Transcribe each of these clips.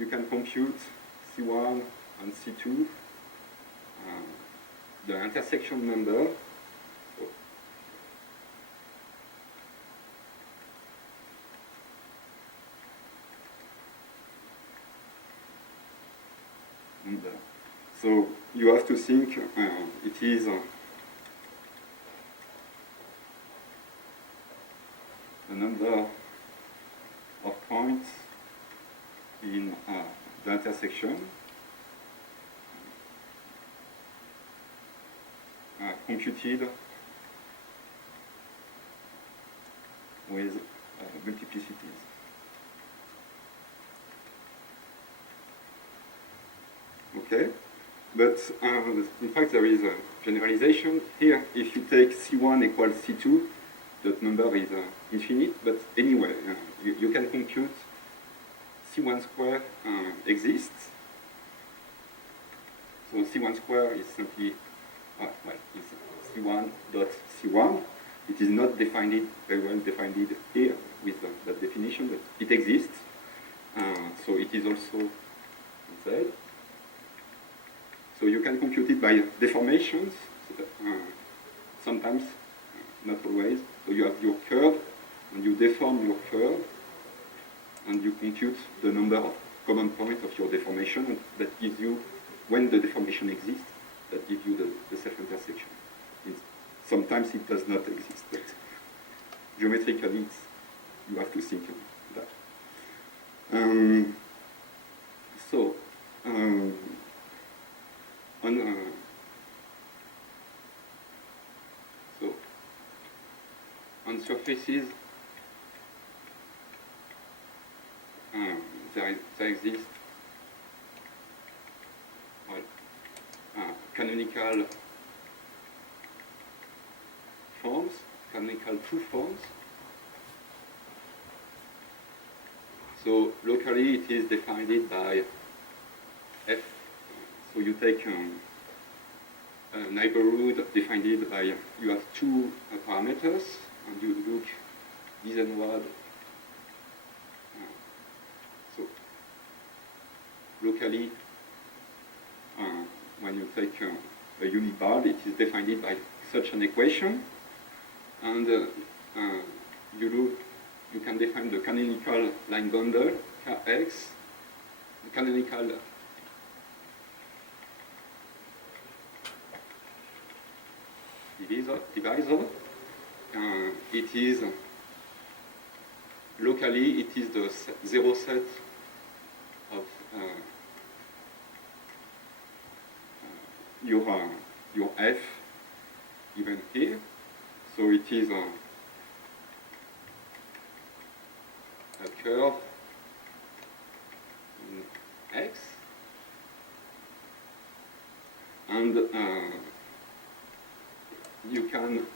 you can compute C1 and C2, the intersection number. So you have to think it is the number of points in the intersection computed with multiplicities. Okay, but in fact there is a generalization here. If you take C1 equals C2, that number is infinite, but anyway, you can compute C1 square exists. So C1 square is simply, it's C1 dot C1. It is not defined, very well defined here with that definition, but it exists. So it is also inside. So you can compute it by deformations, sometimes, not always. So you have your curve, and you deform your curve, and you compute the number of common points of your deformation, and that gives you, when the deformation exists, that gives you the self-intersection. Sometimes it does not exist, but geometrically you have to think of that. On surfaces, there exist canonical forms, canonical true forms. So locally it is defined by f. So you take a neighborhood defined by, you have two parameters, and you look disenward. So locally, when you take a unit bar, it is defined by such an equation, and you can define the canonical line bundle Kx, the canonical divisor. It is locally, it is the zero set of your f given here. So it is a curve in x, and you can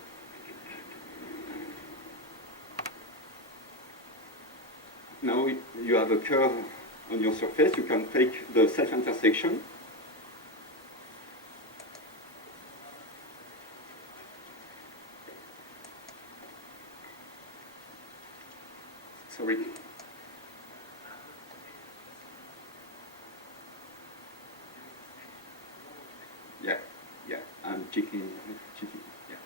now you have a curve on your surface. You can take the self-intersection. Sorry. Yeah, I'm checking. Yeah.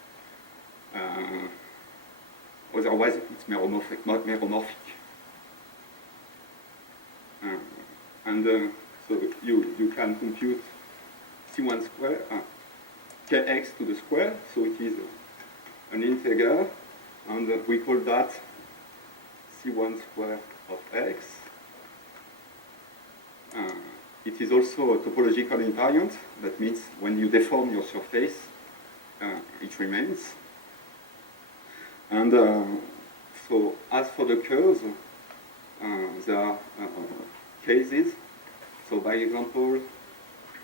Otherwise, it's meromorphic, not meromorphic. So you can compute C1 square, Kx to the square, so it is an integer, and we call that C1 square of x. It is also a topological invariant. That means when you deform your surface, it remains. And so as for the curves, there are cases. So by example,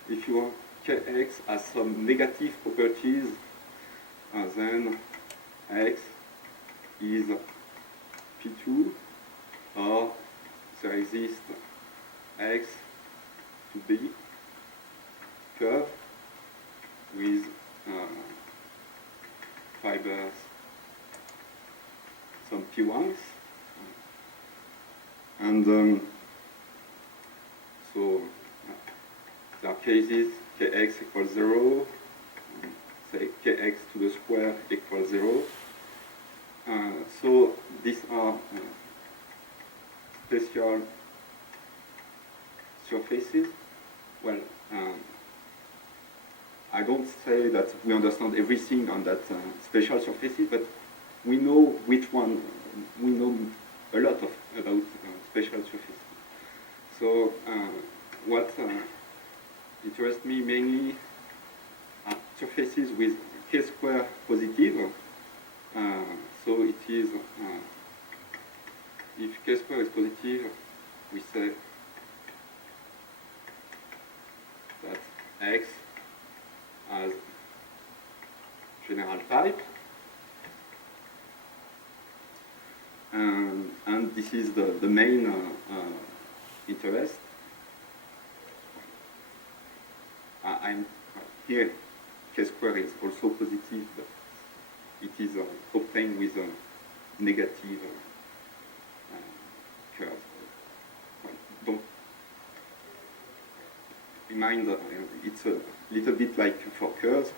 if your Kx has some negative properties, then x is P2, or there exists x to B curve with fibers, some P1s, and cases kx equals 0, say kx to the square equals 0. So these are special surfaces. Well, I don't say that we understand everything on that special surfaces, but we know which one, we know a lot about special surfaces. So what interests me mainly are surfaces with k square positive. So it is, if k square is positive, we say that X has general type. And this is the main interest. I'm here, k square is also positive, but it is obtained with a negative curve. Well, don't remind that it's a little bit like for curves.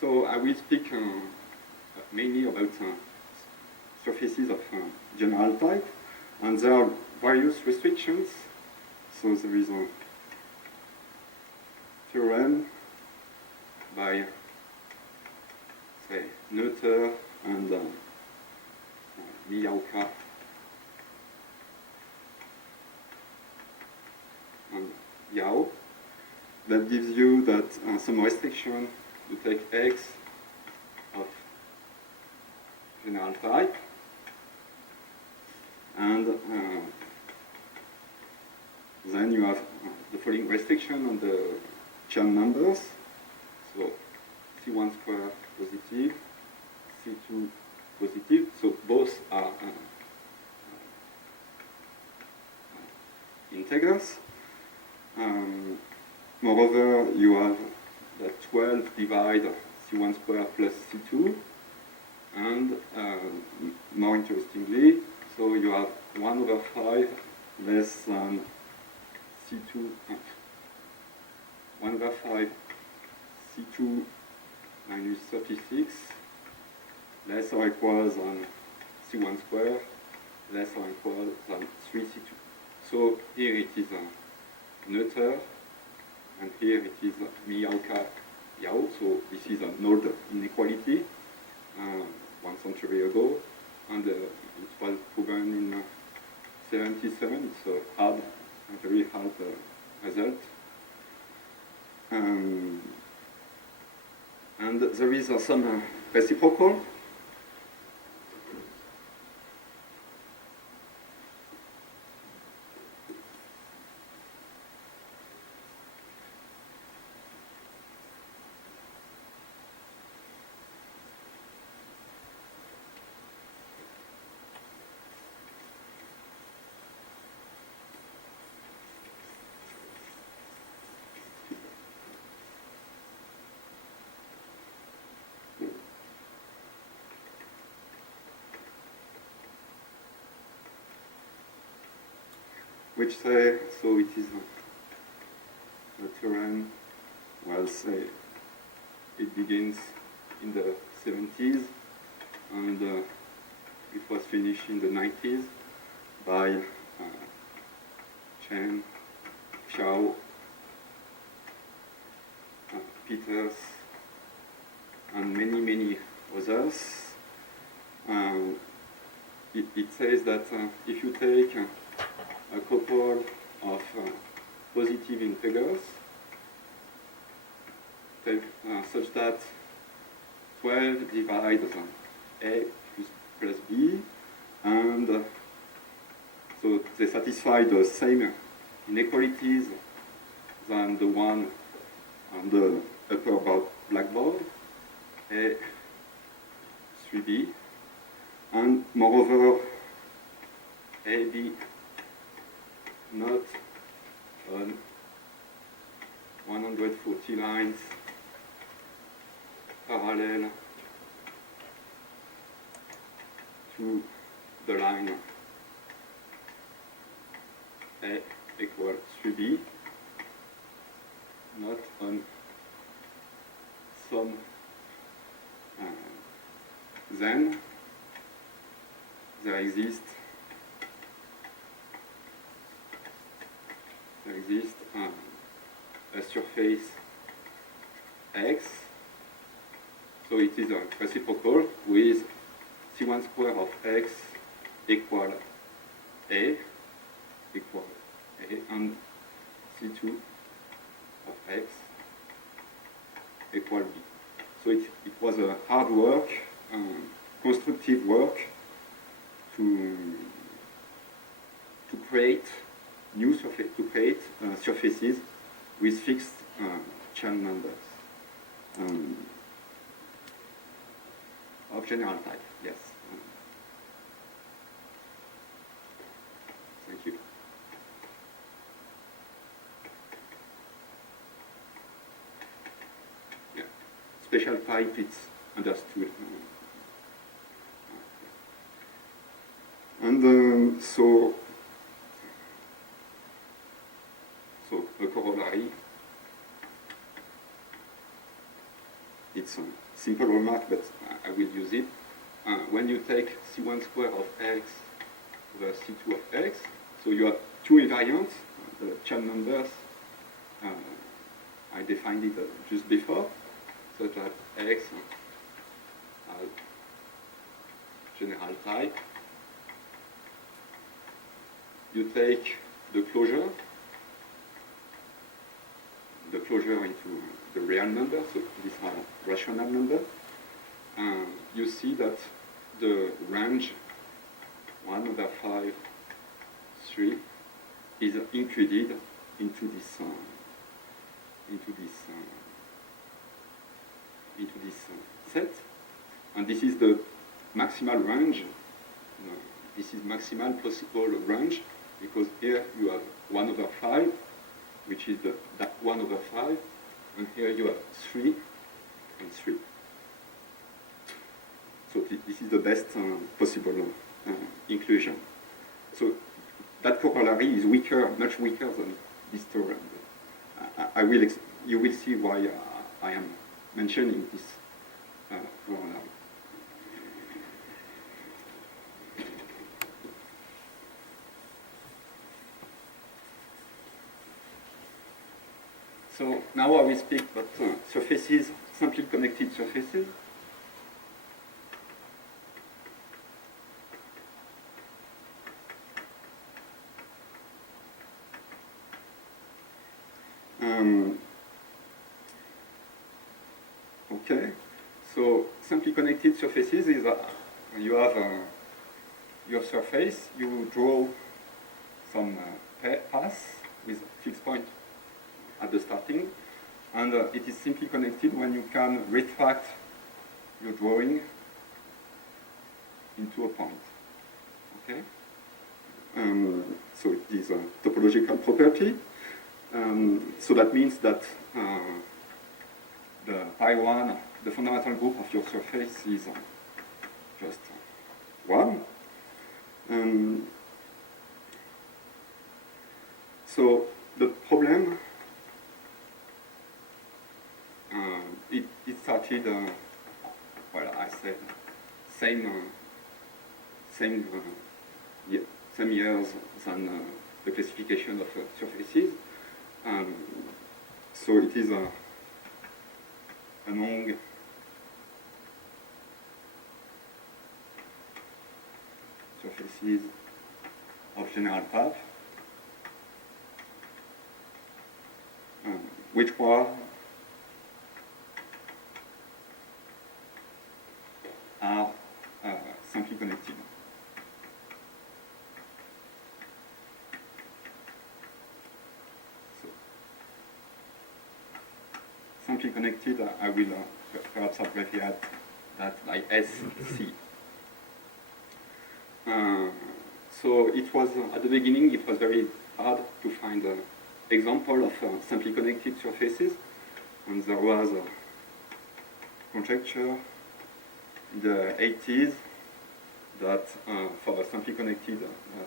So I will speak mainly about surfaces of general type, and there are various restrictions. So there is a theorem by, say, Noether and Miyawka and Yao that gives you that some restriction. You take X of general type, and then you have the following restriction on the Chern numbers. So C1 square positive, C2 positive, so both are integers. Moreover, you have that 12 divide C1 square plus C2, and more interestingly, so you have 1/5 less than C2, 1/5 C2 minus 36 less or equal than C1 square less or equal than 3C2. So here it is Noether, and here it is Miyawka Yao. So this is an old inequality 1 century ago, and it was proven in 77. It's a very hard result. And there is some reciprocal. Which say, so it is a theorem, well, say it begins in the 70s, and it was finished in the 90s by Chen, Xiao, Peters, and many others. It says that if you take a couple of positive integers, such that 12 divides A plus B, and so they satisfy the same inequalities than the one on the upper blackboard, A 3B, and moreover AB not on 140 lines parallel to the line A equal 3B, not on some, then there exists a surface X, so it is a reciprocal with C1 square of X equal A and C2 of X equal B. So it was a hard work, constructive work to create surfaces with fixed Chern numbers of general type. Yes. Thank you. Yeah. Special type, it's understood. And so a corollary, it's a simple remark, but I will use it. When you take C1 square of X over C2 of X, so you have two invariants, the Chern numbers, I defined it just before, such that X has general type. You take the closure into the real number, so these are rational numbers. You see that the range 1 over 5, 3 is included into this set, and this is the maximal range. This is maximal possible range, because here you have 1 over 5, which is that 1 over 5, and here you have 3 and 3. So this is the best possible inclusion. So that corollary is weaker, much weaker than this theorem. You will see why I am mentioning this corollary. So now I will speak about surfaces, simply connected surfaces. Okay, so simply connected surfaces is you have your surface, you draw some path with fixed point at the starting, and it is simply connected when you can retract your drawing into a point. Okay, so it is a topological property. So that means that the pi1, the fundamental group of your surface, is just 1. So the problem, it started, well, I said, same years than the classification of surfaces. So it is among surfaces of general type, which are simply connected. So, simply connected, I will perhaps abbreviate that by SC. So it was, at the beginning, it was very hard to find an example of simply connected surfaces, and there was a conjecture in the 80s that for a simply connected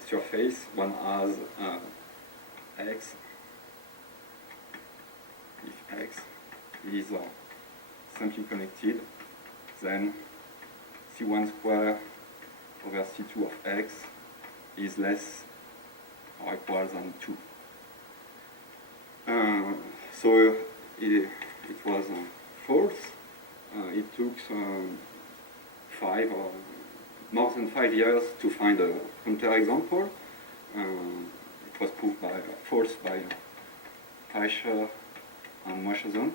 surface, one has x, if x is simply connected, then C1 square over C2 of x is less or equal than 2. So it was false. It took more than 5 years to find a counterexample. It was proved false by Fleischer and Moshazon.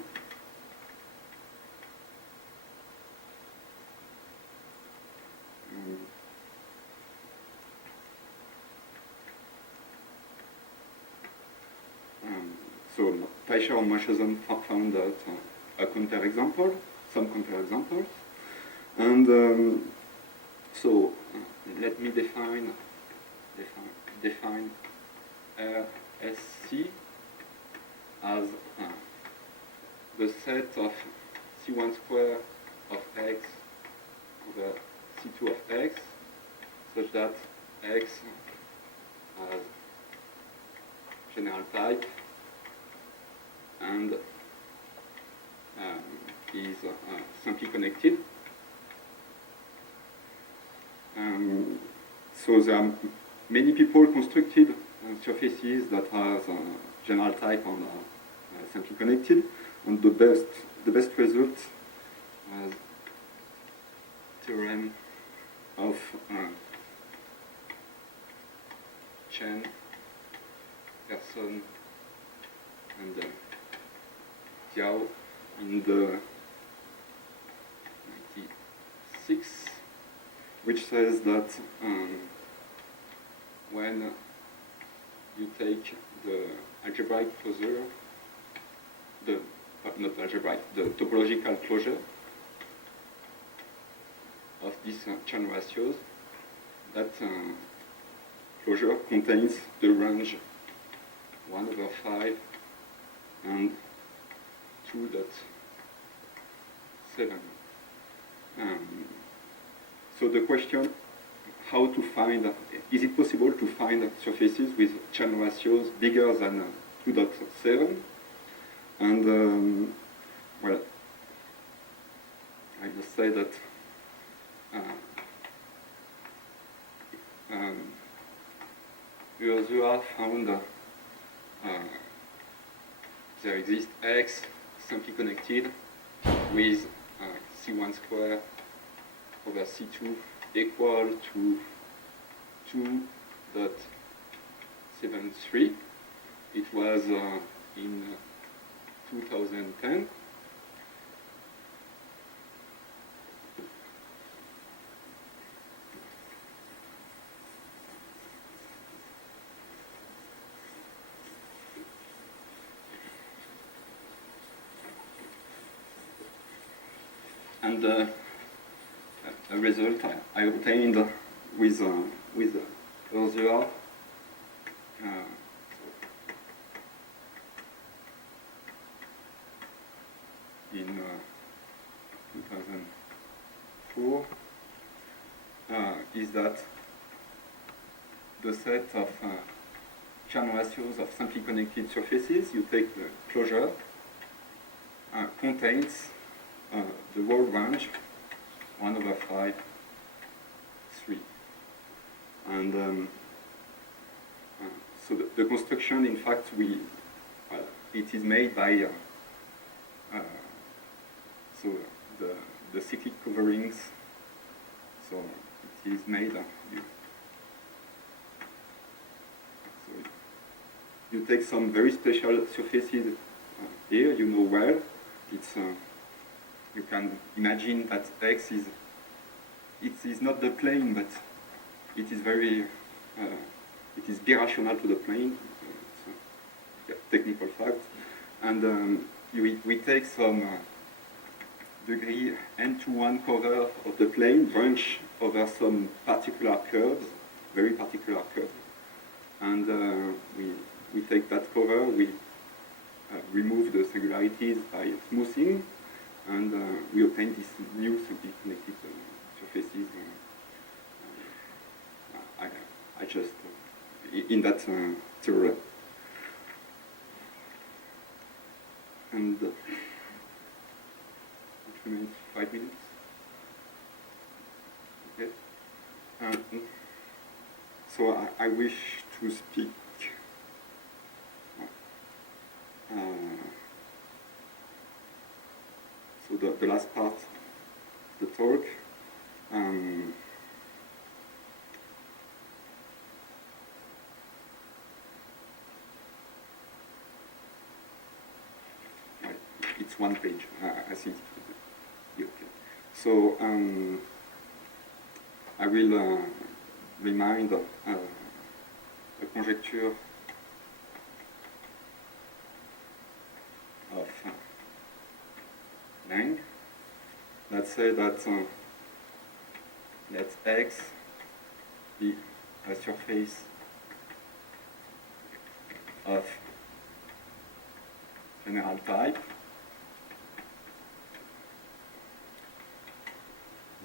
So Fleischer and Moshazon found out a counterexample, some counterexamples, and so let me define RSC as the set of C1 square of x over C2 of x, such that x has general type and is simply connected. So there are many people constructed surfaces that have general type and are simply connected, and the best result was theorem of Chen, Persson, and Xiao in the 96, which says that when you take the algebraic closure, not algebraic, the topological closure of these chain ratios, that closure contains the range 1 over 5 and 2.7. So the question, how to find, is it possible to find surfaces with chain ratios bigger than 2.7? And well, I just say that Ursula found there exists x simply connected with C1 square over C2 equal to 2.73. It was in 2010. And a result I obtained with Ursula in 2004 is that the set of chain ratios of simply connected surfaces, you take the closure, contains the whole range 1 over 5, 3. And so the construction, in fact, it is made by so the cyclic coverings. So it is made. So you take some very special surfaces here. You know well. It's you can imagine that X is, it is not the plane, but it is very, it is birational to the plane. It's a technical fact. And we take some degree n-to-1 cover of the plane, branch over some particular curves, very particular curves. And we take that cover, we remove the singularities by smoothing, and we obtain these new simply connected surfaces. I just in that theorem. and it remains 5 minutes. Okay. So I wish to speak. So the last part, the talk. It's one page. I think it will be okay. So I will remind a conjecture of Lang. Let's say that let X be a surface of general type.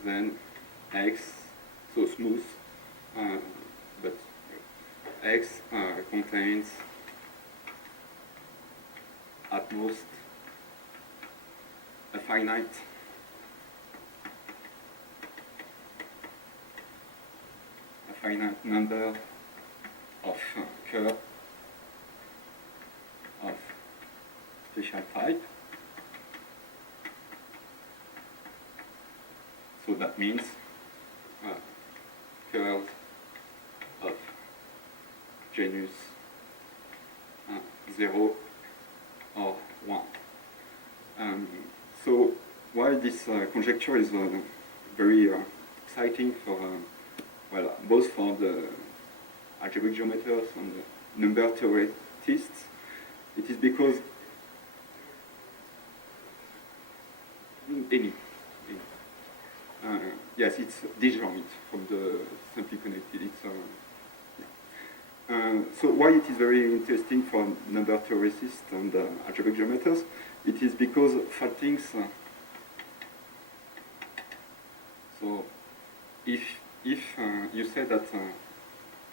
Then X, so smooth, but X contains at most a finite number of curves of special type. So that means curves of genus 0 or 1. So why this conjecture is very exciting for, well, both for the algebraic geometers and the number theorists, it is because yes, it's disjoint from the simply connected. It's, so why it is very interesting for number theorists and algebraic geometers? It is because faultings. So if you say that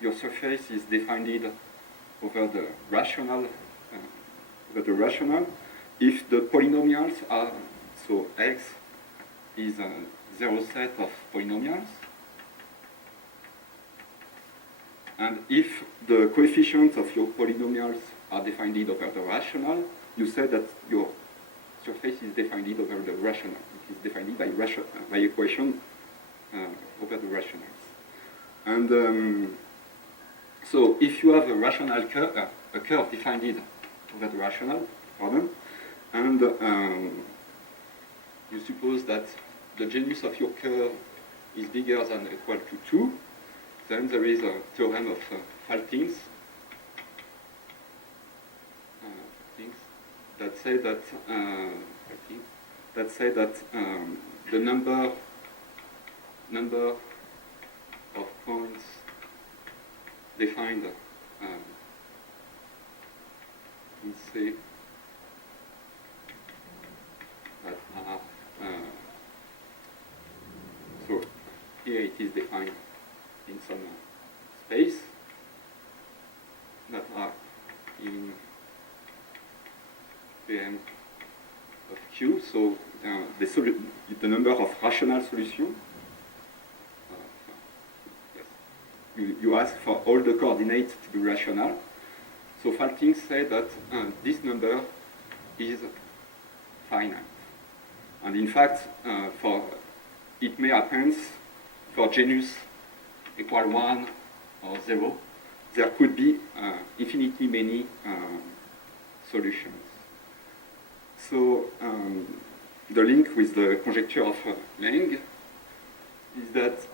your surface is defined over the rational, if the polynomials are, so X is a zero set of polynomials, and if the coefficients of your polynomials are defined over the rational, you say that your surface is defined over the rational. It is defined by equation over the rationals. And so if you have a rational curve, a curve defined over the rational, and you suppose that the genus of your curve is bigger than or equal to 2, then there is a theorem of faultings that say that the number of points defined in C that are so here it is defined in some space that are in PM of Q, so the number of rational solutions. Yes. You ask for all the coordinates to be rational. So faultings say that this number is finite. And in fact, it may happen for genus equal 1 or 0, there could be infinitely many solutions. So the link with the conjecture of Lang is that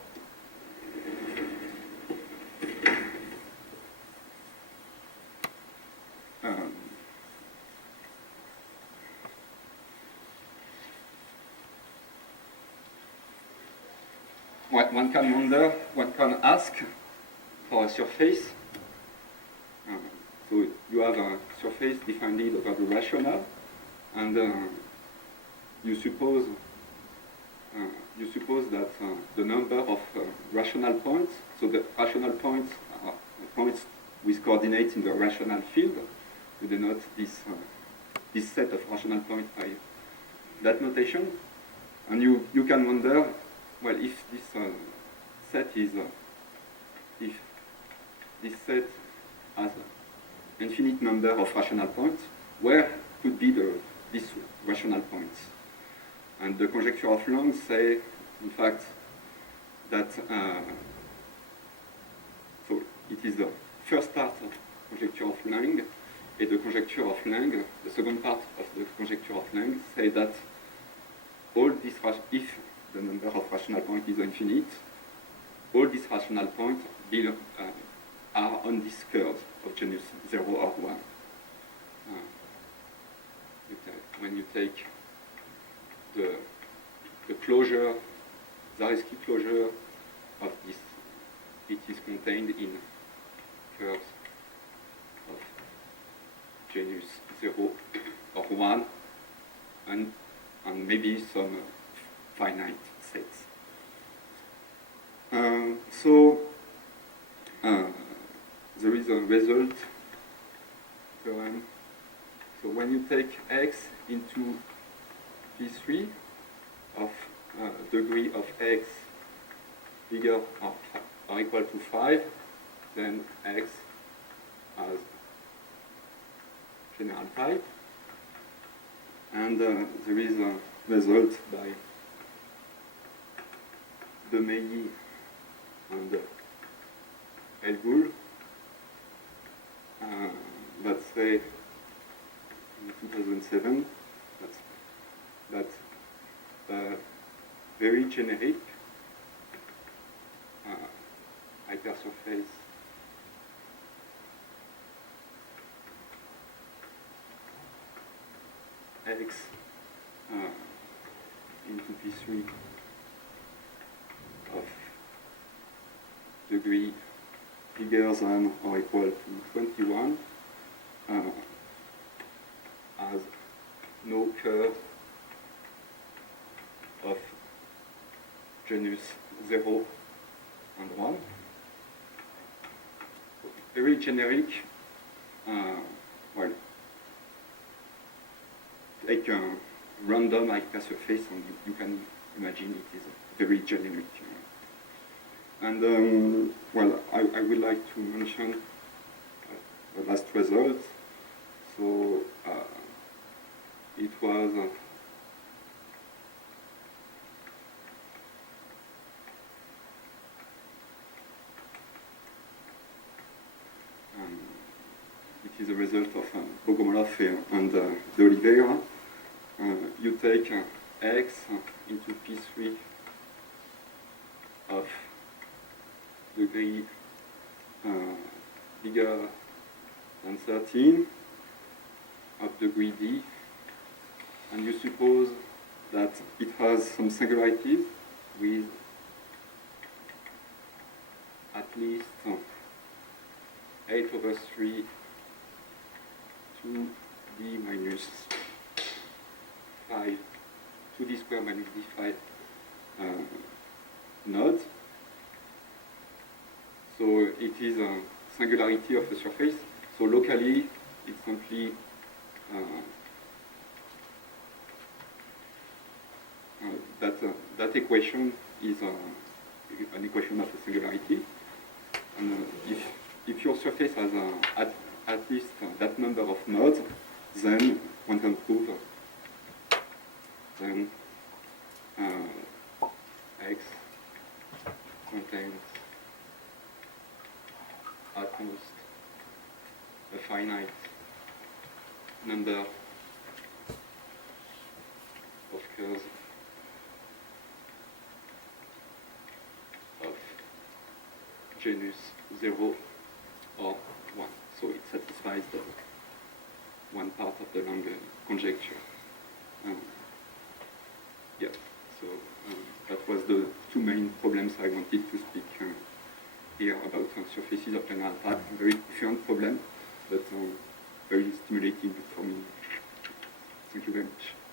one can wonder, one can ask for a surface. So you have a surface defined over the rational, and you suppose that the number of rational points, so the rational points are points with coordinates in the rational field, we denote this this set of rational points by that notation. And you can wonder, well, if this set is, if this set has an infinite number of rational points, where could be these rational points? And the conjecture of Lang say, in fact, that so it is the first part of conjecture of Lang, and the conjecture of Lang, the second part of the conjecture of Lang, say that all these, if the number of rational points is infinite, all these rational points are on this curve of genus 0 or 1. When you take the closure, Zariski closure of this, it is contained in curves of genus 0 or 1 and maybe some finite sets. There is a result theorem. So when you take x into P3 of degree of x bigger or equal to 5, then x has general type. And there is a result by de Meilly and Elgoul that say in 2007 that very generic hypersurface x into P3 of degree bigger than or equal to 21 has no curve of genus 0 and 1. Very generic, well, like a random hypersurface, and you can imagine it is very generic. And well, I would like to mention the last result. So it was it is a result of Bogomolov and de Oliveira. You take x into P3 of degree bigger than 13 of degree d, and you suppose that it has some singularities with at least 8/3 2d minus 5, 2d squared minus d5 nodes. So it is a singularity of the surface. So locally, it's simply that equation is an equation of a singularity. And if your surface has at least that number of nodes, then one can prove then X contains at most a finite number of curves of genus 0 or 1. So it satisfies the one part of the Lang conjecture. Yeah, so that was the two main problems I wanted to speak here about surfaces of general type. Very different problem, but very stimulating for me. Thank you very much.